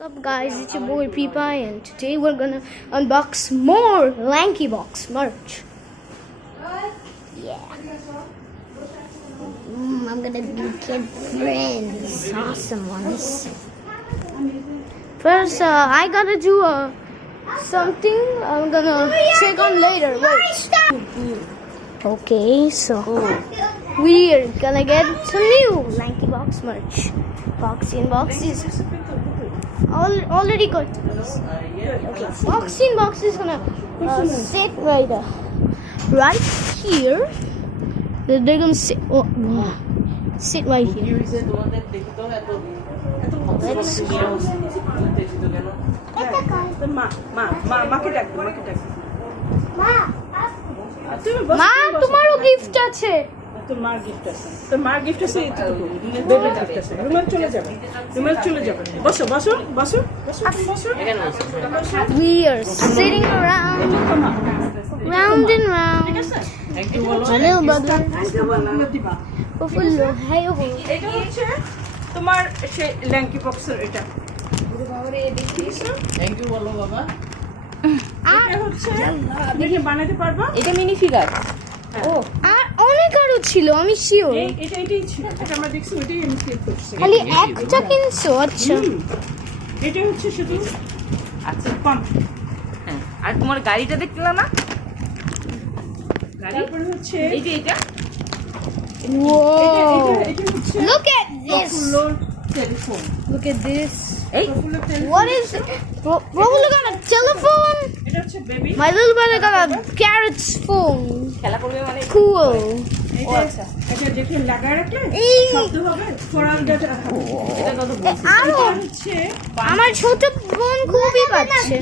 What's up guys, it's your boy PewDiePie and today we're gonna unbox more LankyBox merch. Yeah. I'm gonna do kid friends. Awesome ones. First, I gotta do something I'm gonna check on later. Wait. Okay, so we're gonna get some new LankyBox merch. Boxing boxes. Already got these. Okay, boxing box is gonna sit right here. They're gonna sit. Sit right here. Let's go. মা তোমারও gift আছে তোমার gift আছে তোমার gift আছে baby gift আছে রুমেল চলে যাবে বসো বসো বসো বসো বসো We are sitting around and round. Little brother. Hey, এটা হচ্ছে তোমার সেই ল্যাঙ্কি বক্সের এটা থ্যাংক ইউ বলো বাবা। এটা হচ্ছে দেখে বানাতে পারবা এটা মিনি ফিগার। ও আর অনেক আরো ছিল আমি শিওর এটাই ছিল এটা আমরা দেখছি ওইটাই আমি ক্লিক করছি খালি একটা কিনছো আচ্ছা এটা হচ্ছে শুধু আচ্ছা পাম্প হ্যাঁ আর তোমার গাড়িটা দেখলা না? তারপরে হচ্ছে এই যে এটা Whoa. এটা হচ্ছে Look at this. ফুলোর টেলিফোন Look at this. এই ফুলোর telephone What is it? Bro, look at a telephone. এটা হচ্ছে baby My little brother got a carrot's phone. খেলা করবে মানে Cool. ও আচ্ছা এটা দেখে লাগায় রাখলে এই শব্দ হবে ফরাল ডাটা হবে এটা কত বলছি আরো হচ্ছে আমার ছোট বোন খুবই পাচ্ছে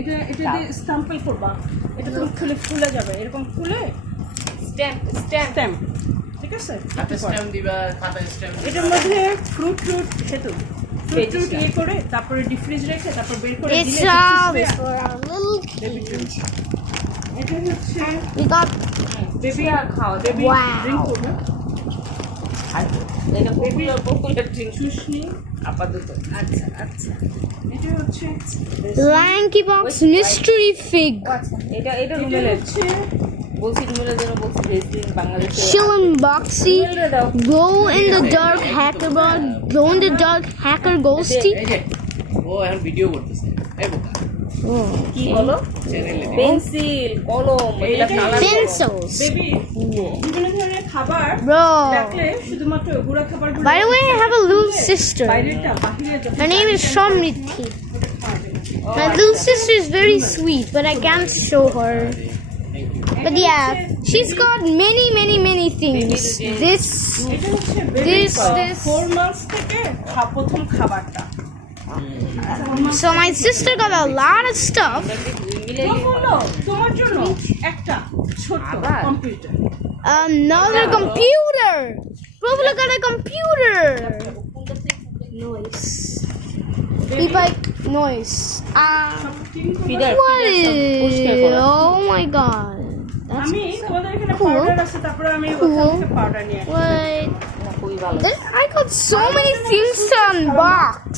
এটা দিয়ে স্ট্যাম্পল করবা এটা তুমি খুলে যাবে এরকম খুলে স্ট্যাম্প ঠিক আছে হাতে স্ট্যাম্প দিবা খাতা স্ট্যাম্প এটার মধ্যে ফ্রুট হেতু ফ্রুট ইয়ে করে তারপরে ডিপ ফ্রিজ রেখে তারপর বের করে It's দিলে for our little baby drink এটা হচ্ছে we got বেবি খাওয়া বেবি Wow. ড্রিঙ্ক করবে এটা পপুলার ড্রিঙ্ক শুশনি আপাতত। আচ্ছা এটা হচ্ছে LankyBox mystery fig. আচ্ছা এটা এটা রুমেলের হচ্ছে বলছি রুমেলের জন্য বলছি ব্রেসলিং বাংলাদেশে Chillin' Boxy. Glow in the dark hacker bot. Glow in the dark hacker ghosty. এই যে ও এখন ভিডিও করতেছে এই বোকা কি বলো চ্যানেলে পেন্সিল কলম এটা কালার Pencils. বেবি বিভিন্ন ধরনের খাবার Bro. রাখলে শুধুমাত্র গুঁড়া খাবার By the way, I have a little sister. বাইরেটা বাহিরে যখন Her name is Shamrithi. My little sister is very sweet, but I can't show her. But yeah, she's got many things. This, এটা হচ্ছে this. 4 months থেকে প্রথম খাবারটা So my sister got a lot of stuff. বলো তোমার জন্য একটা ছোট আবার? Computer Another computer. Bro, look at a computer. Noise. Beep like noise. Feeder What পরিষ্কার is? করা Oh my god. That's আমি তোমাদের এখানে Cool. পাউডার আছে তারপরে আমি Cool. ওখান থেকে পাউডার নিয়ে আসি what. না খুবই ভালো I got so many things to unbox.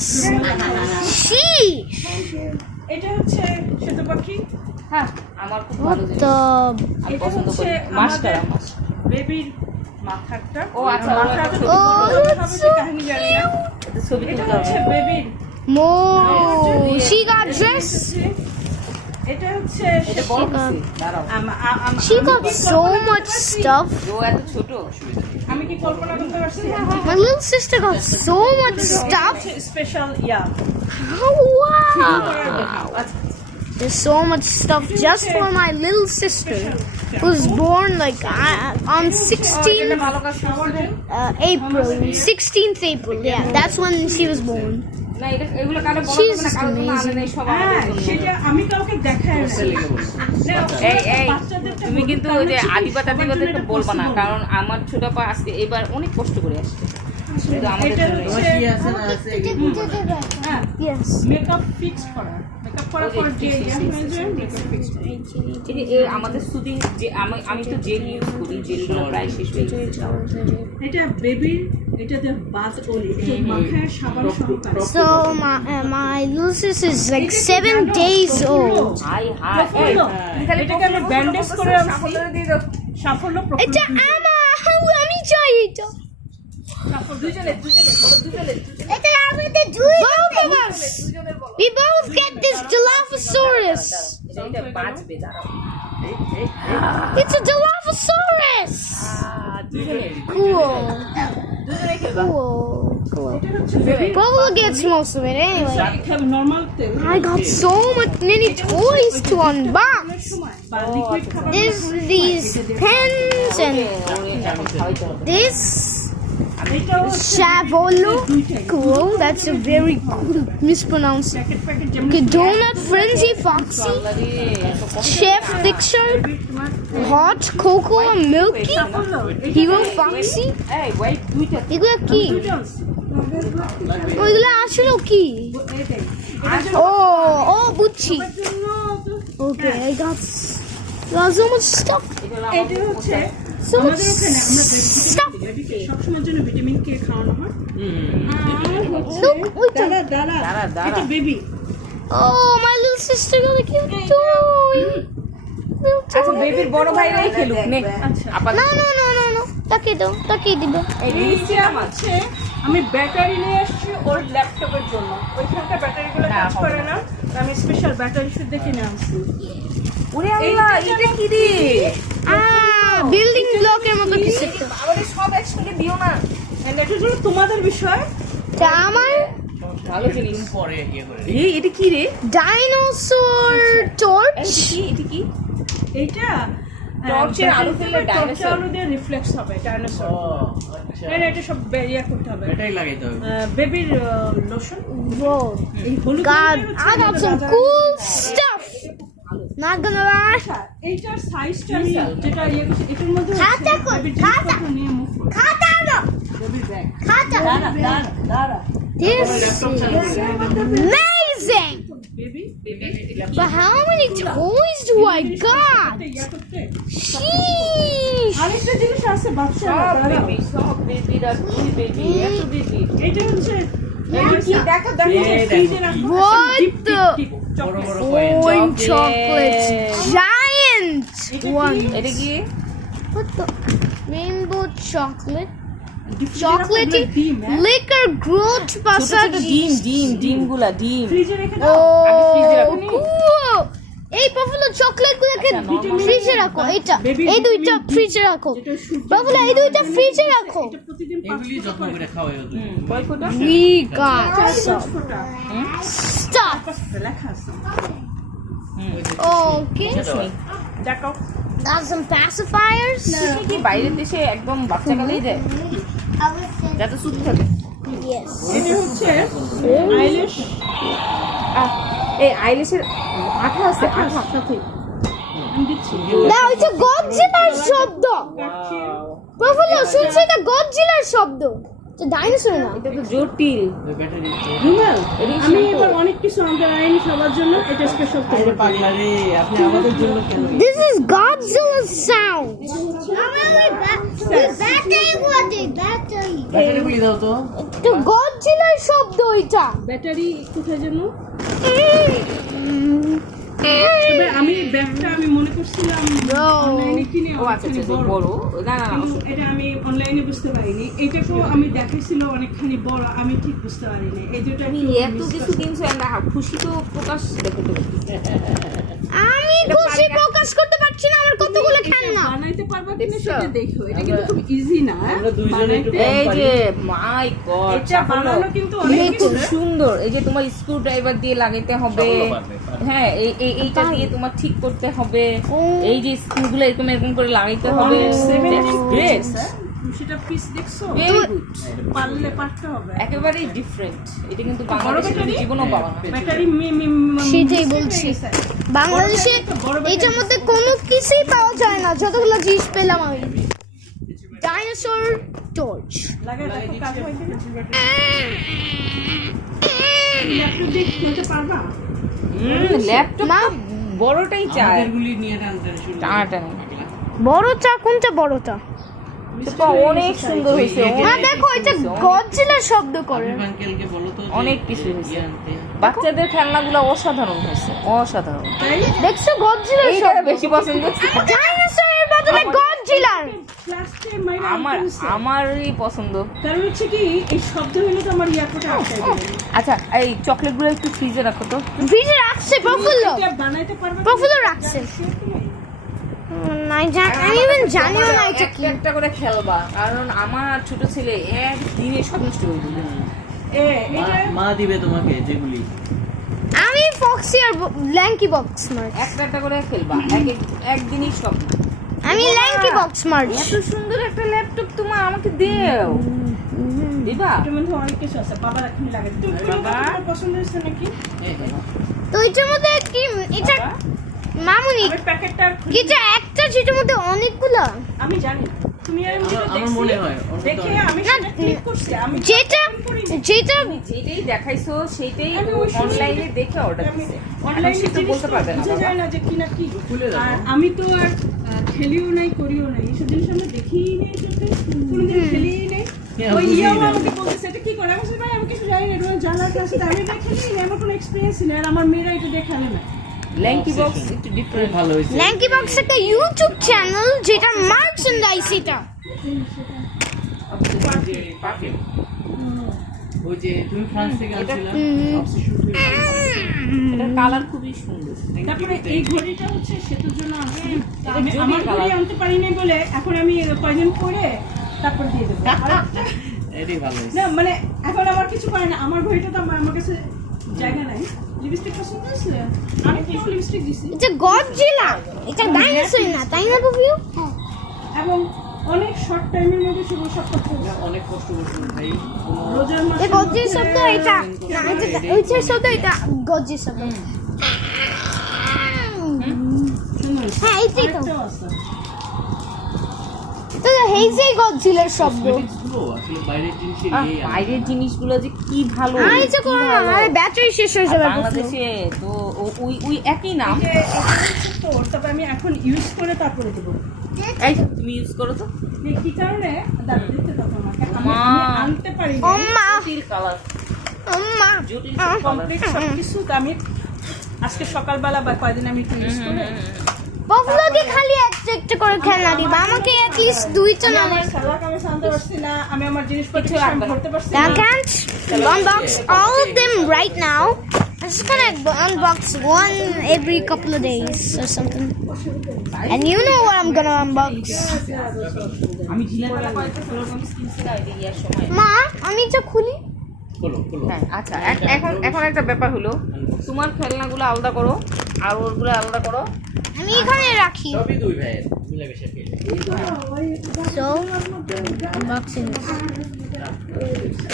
Sheesh. এটা হচ্ছে সেতু পাখি হ্যাঁ আমার খুব What ভালো জিনিস the? আমি এটা পছন্দ হচ্ছে করি আমাদের মাস্কারা বেবির মাথাটা ও আচ্ছা, মাথাটা ও, that's so কাহিনী জানি না এটা ছবি এটা তুলতে হচ্ছে হবে বেবির More. She got dress. এটা হচ্ছে এটা বড় কিছু দাঁড়াও She got so much stuff. ও এত ছোট আমি কি কল্পনা করতে পারছি My little sister got so much stuff. Special yeah Oh, wow. There's so much stuff just for my little sister, who was born like on 16th ভালো কাজ করছে April. 16th April. Yeah, that's when she was born. না এটা এগুলো কানে বলা She's যাবে না কারণ তুমি আনে নাই সব হ্যাঁ আমাদের জন্য সেটা আমি কাউকে দেখাই এই তুমি কিন্তু ওই যে আদিবাতা একটু বলবা না কারণ আমার ছোট পা আজকে এবার অনেক কষ্ট করে আসছে এটা আমাদের এটা জন্য। হচ্ছে হ্যাঁ Yes. মেকআপ ফিক্স করা, মেকআপ করার পর যে জ্যাম হয়ে যায় মেকআপ ফিক্স। এই আমাদের সুদিং যে আমি তো জেল ইউজ করি, জেলগুলো প্রায় শেষ হয়ে গেছে। এটা বেবি, এটাতে বাথ অয়েল, এটা মাথায় সাবান সহকারে। So my little sister is like 7 days old. High high এটাকে আমি ব্যান্ডেজ করে আনছি। সাফল্য এটা আমি চাই এটা। এটা আমাদের both of us. We both get this Dilophosaurus. এটা বাঁচবে দাঁড়াও। It's a Dilophosaurus. Cool. Cool. Bubba gets most of it anyway. Normal তেল I got so many toys to unbox. বা লিকুইড খাবার There's these pens and this এটা Shavolo. Cool. That's a very cool mispronounced. Packet packet যেমন Okay, Donut Frenzy Foxy. Chef Fixer. Hot Cocoa Milky. Hero Foxy. এই wait দুইটা এগুলো কি? ওইগুলো আসলে কি? ও বুঝছি। Okay, I got so much stuff. এটা হচ্ছে So much আমাদের ওখানে আমরা stuff. বেবিকে সবসময়ের জন্য ভিটামিন কে খাওয়ানো হয়। Look, wait a দাঁড়া দাঁড়া এটা baby Oh, my little sister got a cute toy. Little আচ্ছা toy. বেবির বড় ভাইরাই খেলুক নে আপাতত No. তাকে দিবে। এই নিচে আছে আমি ব্যাটারি নিয়ে এসেছি ওর ল্যাপটপের জন্য। ওইখানকার ব্যাটারিগুলো কাজ করে না, আমি স্পেশাল ব্যাটারি শুদ্ধ কিনে আনছি। ওরে আল্লাহ এটা কি রে বিল্ডিং ব্লকের মতো কিছু একটা। আমাদের সব একসাথে দিও না And এটা হলো তোমাদের বিষয়। তা আমার ভালো জিনিস এই এটা কি রে ডাইনোসর টর্চ। এটা কি এইটা টর্চের আলো ফেললে টর্চের ডাইনোসর আলো দিয়ে রিফ্লেক্স হবে ডাইনোসর। আচ্ছা না এটা সব বেরিয়ে করতে হবে। এটাই লাগাইতে হবে বেবির লোশন Whoa. এই হলুদ God, রঙের I got some cool stuff. Not gonna lie. এইটার সাইজটা আমি যেটা ইয়ে করছি এটার মধ্যে খাতা কই, বেবির খাতা। জিনিসপত্র নিয়ে মুভ করো। বেবির ব্যাগ দাঁড়া This is amazing. Baby But how many toys do I got? ইয়া করতে Sheesh. আরেকটা জিনিস আছে বাচ্চা সব বেবি সব বেবি আর কি বেবি এত বেবি এইটা হচ্ছে কি দেখো ফ্রিজে রাখো What the? বড় বড় Corn chocolates. Giant one. এটা কি What the? Rainbow chocolate. chocolate Chocolatey liquor growth ছোট passage. ডিমগুলা ডিম ফ্রিজে রেখে দাও। আগে ফ্রিজে Oh, রাখুনি? cool. এই বাফলো চকলেট গুলোকে ফ্রিজে রাখো। এইটা এই দুইটা ফ্রিজে রাখো। বাফলো এই দুইটা ফ্রিজে রাখো। এটা প্রতিদিন 5 এগুলি যত্ন করে খাওয়াই ওদের কয় ফোঁটা We got some ফোঁটা stuff. লেখা আছে। Okay. দেখো Got some pacifiers. তুমি কি বাইরের দেশে একদম বাচ্চাকালেই যায় যাতে সুখ থাকে Yes. এটা হচ্ছে আইলিশ এই আইলিশের আঠা আছে আঠা সাথে আমি দিচ্ছি Now it's a Godzilla শব্দ. বাফলো শুনছো এটা Godzilla শব্দ। এটা ডাইনোসর না। এটা তো জটিল ব্যাটারি রুমাল এটাই আমি shampoo। এবার অনেক কিছু আনতে আইনি সবার জন্য এটা স্পেশাল করে আরে পাগলা রে আপনি আমাদের জন্য কেন This is Godzilla's sound. battery. ব্যাটারিগুলি দাও তো তো গডজিলার শব্দ এটা। ব্যাটারি কোথায় যেন তবে আমি ব্যাগটা আমি মনে করছিলাম অনলাইনে কিনে ও আচ্ছা আচ্ছা বড় না না কিন্তু এটা আমি অনলাইনে বুঝতে পারিনি এইটাকেও আমি দেখেছিল অনেকখানি বড় আমি ঠিক বুঝতে পারিনি এই দুটো তুমি এত কিছু কিনছো না খুশি তো প্রকাশ দেখতে আমি খুশি প্রকাশ করতে পারছি না আমার কতগুলো খেলনা। বানাইতে পারবা কিনা সেটা দেখো এটা কিন্তু খুব ইজি না আমরা দুইজনে একটু বানাইতে। এই যে মাই গড এটা বানানো কিন্তু অনেক খুব সুন্দর এই যে তোমার স্ক্রু ড্রাইভার দিয়ে লাগাইতে হবে হ্যাঁ এইটা দিয়ে তোমার ঠিক করতে হবে এই যে স্ক্রুগুলো এরকম এরকম করে লাগাইতে হবে গ্রেট সেটা পিস দেখছো ভেরি গুড পারলে পারতে হবে একেবারেই ডিফারেন্ট এটা কিন্তু বাংলাদেশে তুমি জীবনও পাবা না ব্যাটারি সেটাই বলছি বাংলাদেশে এটার মধ্যে কোনো কিছুই পাওয়া যায় না যতগুলো জিনিস পেলাম আমি। dinosaur torch. লাগাই দেখো কাজ হয় কিনা। ল্যাপটপ দিয়ে খেলতে পারবা? ল্যাপটপ মা বড়টাই চাই আমাদেরগুলি নিয়ে টানটানি শুরু করে। টানাটানি বড়টা কোনটা বড়টা? তো অনেক সুন্দর হয়েছে মা দেখো এটা গডজিলা শব্দ করে। আবিব আঙ্কেলকে বলো তো যে অনেক কিছু হয়েছে। ইয়ে আনতে। বাচ্চাদের খেলনাগুলো অসাধারণ হয়েছে, অসাধারণ। দেখছো গডজিলা এইটা শব্দ? বেশি পছন্দ হচ্ছে। ডাইনোসরের বদলে গডজিলা। ক্লাসে মাইরা আমারই পছন্দ। কারণ হচ্ছে কি এই শব্দ হলে তো আমার ইয়ারপোর্টে আটকে যাবে। আচ্ছা এই চকলেটগুলো একটু ফ্রিজে রাখো তো। ভিজে রাখছে প্রফুল্ল। এটা বানাইতে পারবে? প্রফুল্ল রাখছে। আমি জানিও না এটা কি। একটা করে খেলবা, কারণ আমার ছোট ছেলে একদিনে সব নষ্ট করে দিবে। মা দিবে তোমাকে যেগুলি। আমি ফক্সি আর ল্যাঙ্কি বক্স মার্চ। একটা করে খেলবা, একদিনই সব। আমি ল্যাঙ্কি বক্স মার্চ। এত সুন্দর একটা ল্যাপটপ তোমার আমাকে দেও দিবা। এটার মধ্যে অনেক কিছু আছে, বাবার এখনই লাগাই। তোমার পছন্দ হয়েছে নাকি? তো এটার মধ্যে কি এটা মামুনি আমি প্যাকেটটা এটা একটা যেটার মধ্যে অনেকগুলা আমি জানি না। তুমি এর মধ্যে আমার মনে হয় দেখে আমি না, সেটা ক্লিক করছি। আমি যেটা তুমি যেটাই দেখাইছো সেইটাই আমি ওই অনলাইনে দেখে অর্ডার দিছে। অনলাইনে সেটা বলতে পারবে না বোঝা বাবা। যায় না যে কি না কি। খুলে দেখো। আর আমি তো আর খেলিও নাই করিও নাই, এইসব জিনিস আমরা দেখিই নাই, সাথে কোনোদিন খেলিই নাই। হ্যাঁ, ওই বুঝিই ইয়াও না। আমাকে বলতেছে এটা কি করে, আমি বলছি, ভাই আমি কিছু জানি না, এটা জানার ক্লাসে আমি এটা খেলিই নাই, আমার কোনো এক্সপিরিয়েন্স নেই, আর আমার মেয়েরা এটা দিয়ে খেলে না। ল্যাঙ্কি বক্স Obsession। একটু খুব ডিফারেন্ট। ভালো হয়েছে। ল্যাঙ্কি বক্স একটা ইউটিউব চ্যানেল যেটা মার্চেন্ডাইজ এটা। ওই যে তুমি ফ্রান্স থেকে আনছিলা Obsession খুবই ভালো। এটার কালার খুবই সুন্দর। তারপরে এই ঘড়িটা হচ্ছে সেতুর জন্য আনছি। এটা আমি জটিল আমার ঘড়ি colour। আনতে পারি নাই বলে এখন আমি কয়দিন পরে তারপর দিয়ে দেবো। আরেকটা এটাই ভালো হয়েছে। না মানে এখন আমার কিছু করে না, আমার ঘড়িটা তো আমার কাছে জায়গা নাই। লিপস্টিক পছন্দ আছে? আমি একটু লিপস্টিক দিছি এটা গডজিলা। এটা ডাইনোসর না, তাই না প্রফিউ? এবং অনেক শর্ট টাইমের মধ্যে সেগুলো সব করতে হবে। এটা অনেক কষ্ট করছো ভাই। রোজার এই মাসে গডজির শব্দ এটা না, এটা ওইটার শব্দ এটা গডজির শব্দ। হ্যাঁ এইটাই তো। তো হেইজেই গডজিলার শব্দ। কসমেটিক্সগুলো আসলে বাইরের জিনিসের ইয়েই আলাদা। বাইরের জিনিসগুলো যে কি ভালো। এই যে করো না, আমার ব্যাটারি শেষ হয়ে যাবে। বাংলাদেশে তো ওই একই নাম। তবে আমি এখন ইউজ করে তারপরে দেবো। এই যে তুমি ইউজ করো তো। এই কি কারণে দাঁড়া দিতে তখন আমাকে আমি মা। আনতে পারি না। ওম্মা জটিল কালার, ওম্মা জটিল কমপ্লিট সব কিছু আমি আজকে সকালবেলা বা কয়দিন আমি একটু ইউজ করে বফলোকে খালি একটা একটা করে খেলনা দিবা, আমাকে at least দুইটা না। আমার সালাক আমি সানতে পারছি না, আমি আমার জিনিসপত্র কিছু আমি লাগবে না। ধরতে পারছি I না। can't unbox all of them right now. I'm just gonna unbox one every couple of days or something. And you know what I'm gonna unbox. আমি ঝিনাতলা কয়েকটা ফ্লোর কম কিনছি না এই ইয়ার সময়। মা, আমি এটা খুলি। খোলো খোলো। হ্যাঁ আচ্ছা এখন একটা ব্যাপার হলো, তোমার খেলনাগুলো আলাদা করো আর ওরগুলো আলাদা করো। আমি এখানে রাখি। সবই দুই ভাইয়ের মিলেমিশে খেলে। So, unboxing.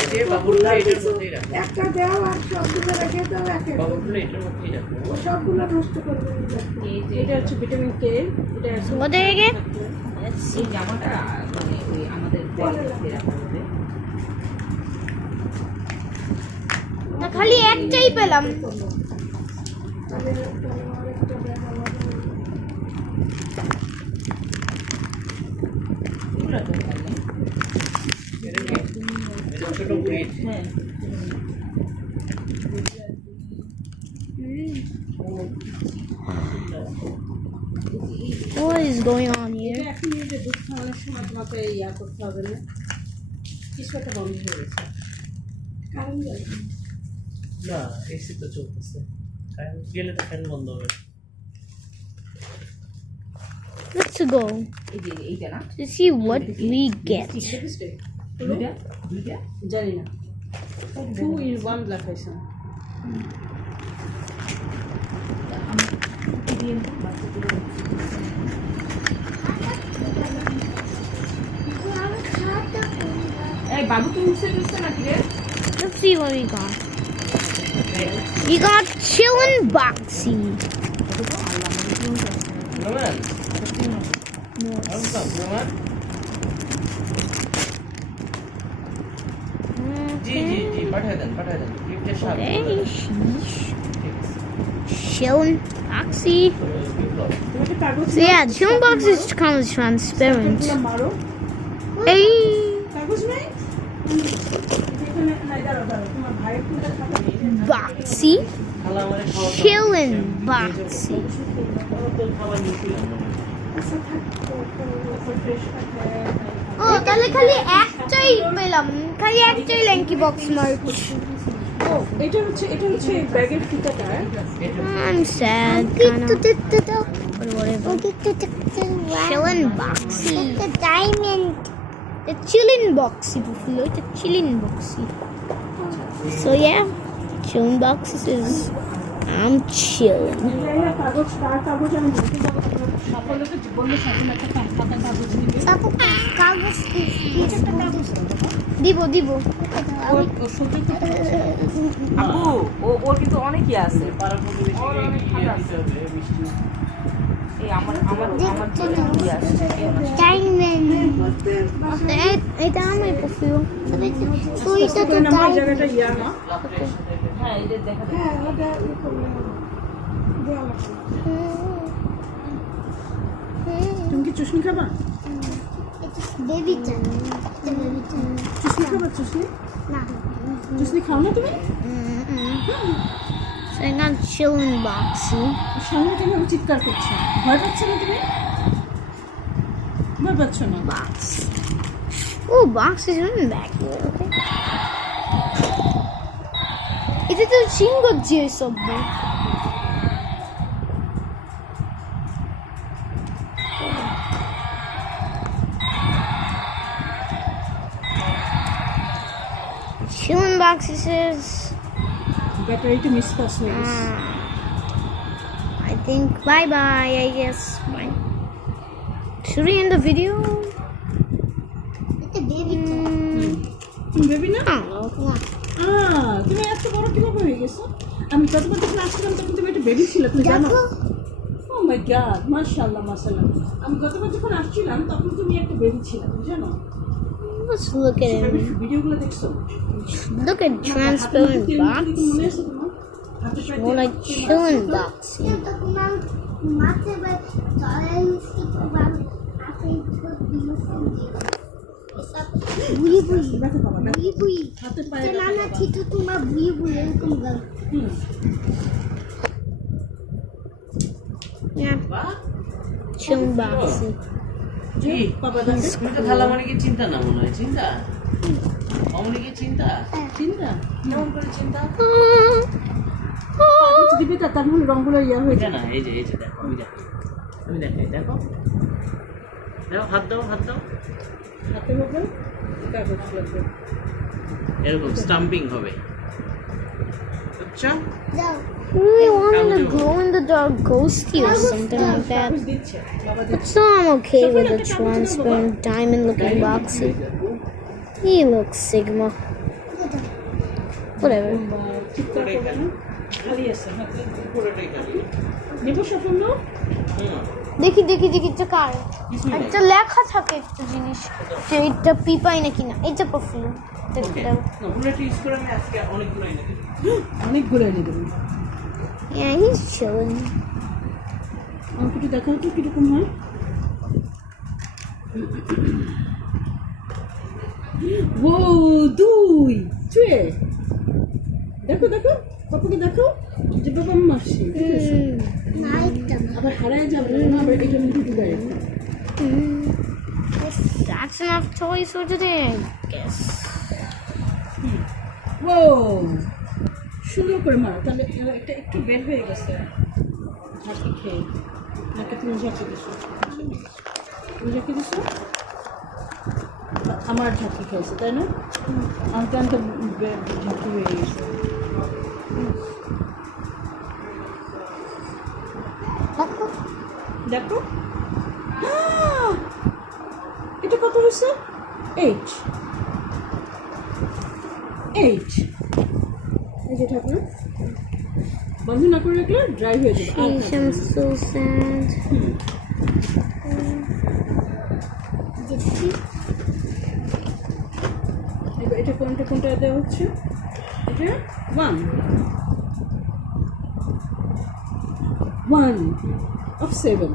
এই যে বাবুরগুলো এটার মধ্যেই রাখো। বাবুরগুলো এটার মধ্যেই রাখো। এই যে এটা হচ্ছে ভিটামিন কে, এটা আছে What did I get? এই জামাটা মানে ওই আমাদের ব্যাগে রাখা হবে। না খালি একটাই পেলাম। এগুলো তো ভালো। এটা ছোট ফ্রিজ। হ্যাঁ What is going on here? এখন এই যে দুধ খাওয়ানোর সময় তোমাকে ইয়া করতে হবে না, কিছু একটা বন্ধ হয়ে গেছে কারণ জানি না। না এসি তো চলতেছে। কারেন্ট গেলে তো ফ্যান বন্ধ হবে। Let's go এই যে এইটা না to see what we get. Lipstick দুইটা জানি না, 2 in 1 লেখাইছে। এই বাবু কি উঠছে নাকি রে? Let's see what we got. We got chillin' boxy. রোমান? রোমান? জি জি জি পাঠিয়ে দেন গিফটের সাথে Okay, sheesh. ঠিক আছে। Chillin' boxy. বিপ্লব তুমি একটা কাগজ So yeah, chillin' box is kind of transparent. গুলো মারো Hey, কাগজ নাই এখানে নাই দাঁড়াও তোমার ভাইয়ের কোনটা খাতা নেই boxy. খালা আমারে খাওয়া Chillin' boxy. খাবার নিয়েছিলাম মনে হয়। Oh, তাহলে খালি একটাই পেলাম, খালি একটাই ল্যাঙ্কি বক্স মার্ক। ও এটা হচ্ছে ব্যাগের ফিতাটা I'm sad, kind of. But whatever. Chillin' boxy. The diamond. The chillin' boxy, Buffalo. The chillin' boxy. So yeah, chillin' boxes is I'm chillin'. এটা কাগজ তার কাগজ আমি দিতে যাব তোমার সকলকে বললে সকল একটা খাতা কাগজ দিবে দিব। ওর সহ্য করতে আপু ওর কিন্তু অনেকই আছে। পাড়া প্রতিবেশীকে অনেক ইয়ে খাতা দিতে হবে, মিষ্টি। এই আমার জন্য কি আছে? Diamond. এটা আমার perfume. এটা তো নাম্বার জায়গাটা ইয়া না রাত্রের সাথে হ্যাঁ এই যে দেখা হ্যাঁ ওটা দেওয়া তুমি কি চুষনি খাবা চুষনি খাবা চুষনি খাও না তুমি So I got chillin' boxy. সামনে কিভাবে চিৎকার করছো ভয় পাচ্ছ না তুমি ভয় পাচ্ছ না Box. Oh, box is running back here, okay. It's a chingo gear something. Chillin' boxes says, ব্যাটারিটা মিসপাস হয়ে গেছে I think bye bye, I guess. Bye. Should we end the video? তুমি বেবি না I don't know. তুমি এত বড় কিভাবে হয়ে গেছো আমি যতবার যখন আসছিলাম তখন তুমি একটা বেবি ছিল তুমি জানো ও মাই গড মাশাআল্লাহ আমি গতবার যখন আসছিলাম তখন তুমি একটা বেবি ছিল তুমি জানো Let's look at him. ভিডিওগুলো দেখছো Look at transparent box. মনে আছে তোমার হাতে পায়ে More like chillin' box. দেখো বাবা দেখো হাতে পায়ে হুম Yeah, chillin' box. জি বাবা দেখো তুমি তো খালা মানে কি চিন্তা না মনে হয় চিন্তা অমনি কি চিন্তা চিন্তা কেমন করে চিন্তা কাগজ দিবে তার মানে রঙগুলো ইয়া হয়ে এটা যায় না এই যে দেখো আমি দেখাই দেখো হাত দাও হাতে হবে কাগজ লাগবে এরকম স্টাম্পিং হবে আচ্ছা Really wanted a glow in the dark ghosty or something like that. কাগজ দিচ্ছে বাবা But so I'm okay with the transparent diamond looking boxy. He looks Sigma. Whatever. চিৎকার করবে না খালি আছে হাতে পুরোটাই খালি নেবো সাফল্য দেখি একটা কার একটা লেখা থাকে একটা জিনিস যে এটা পিপাই নাকি না এটা পারফিউম দেখতে দাও না বুলেট ইউজ করে আমি আজকে অনেকগুলো এনে দেব অনেকগুলো এনে দেবো Yeah, he's chilling. আমাকে একটু দেখাও তো কিরকম হয় ও দুই চুয়ে দেখো পাপাকে দেখো যে বাবা আমি মাসি আবার হারায় যাবে না আবার এটা নিয়ে ঢুকে যায় That's enough toys for today, I guess. ও সুন্দর করে মারো তাহলে একটা একটু বের হয়ে গেছে ঝাঁকি খেয়ে নাকি তুমি ঝাঁকি দিছো তুমি ঝাঁকি দিছো আমার ঝাঁকি খেয়েছে তাই না আমাকে আমাকে ঝাঁকি হয়ে গেছে দেখো এটা কত হয়েছে 8 এই যে ঠাকুর বন্ধ না করে রাখলে ড্রাই হয়ে যাবে আর Sheesh, I'm so sad. ওয়ানটা কোনটা দেওয়া হচ্ছে? এটা ওয়ান অফ 7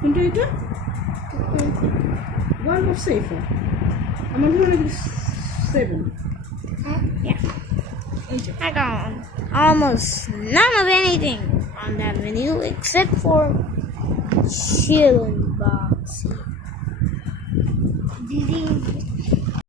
কোনটা এটা? 1 অফ 7 আমার ধরে নাকি 7 Yeah. I got almost none of anything on that menu except for shilling box.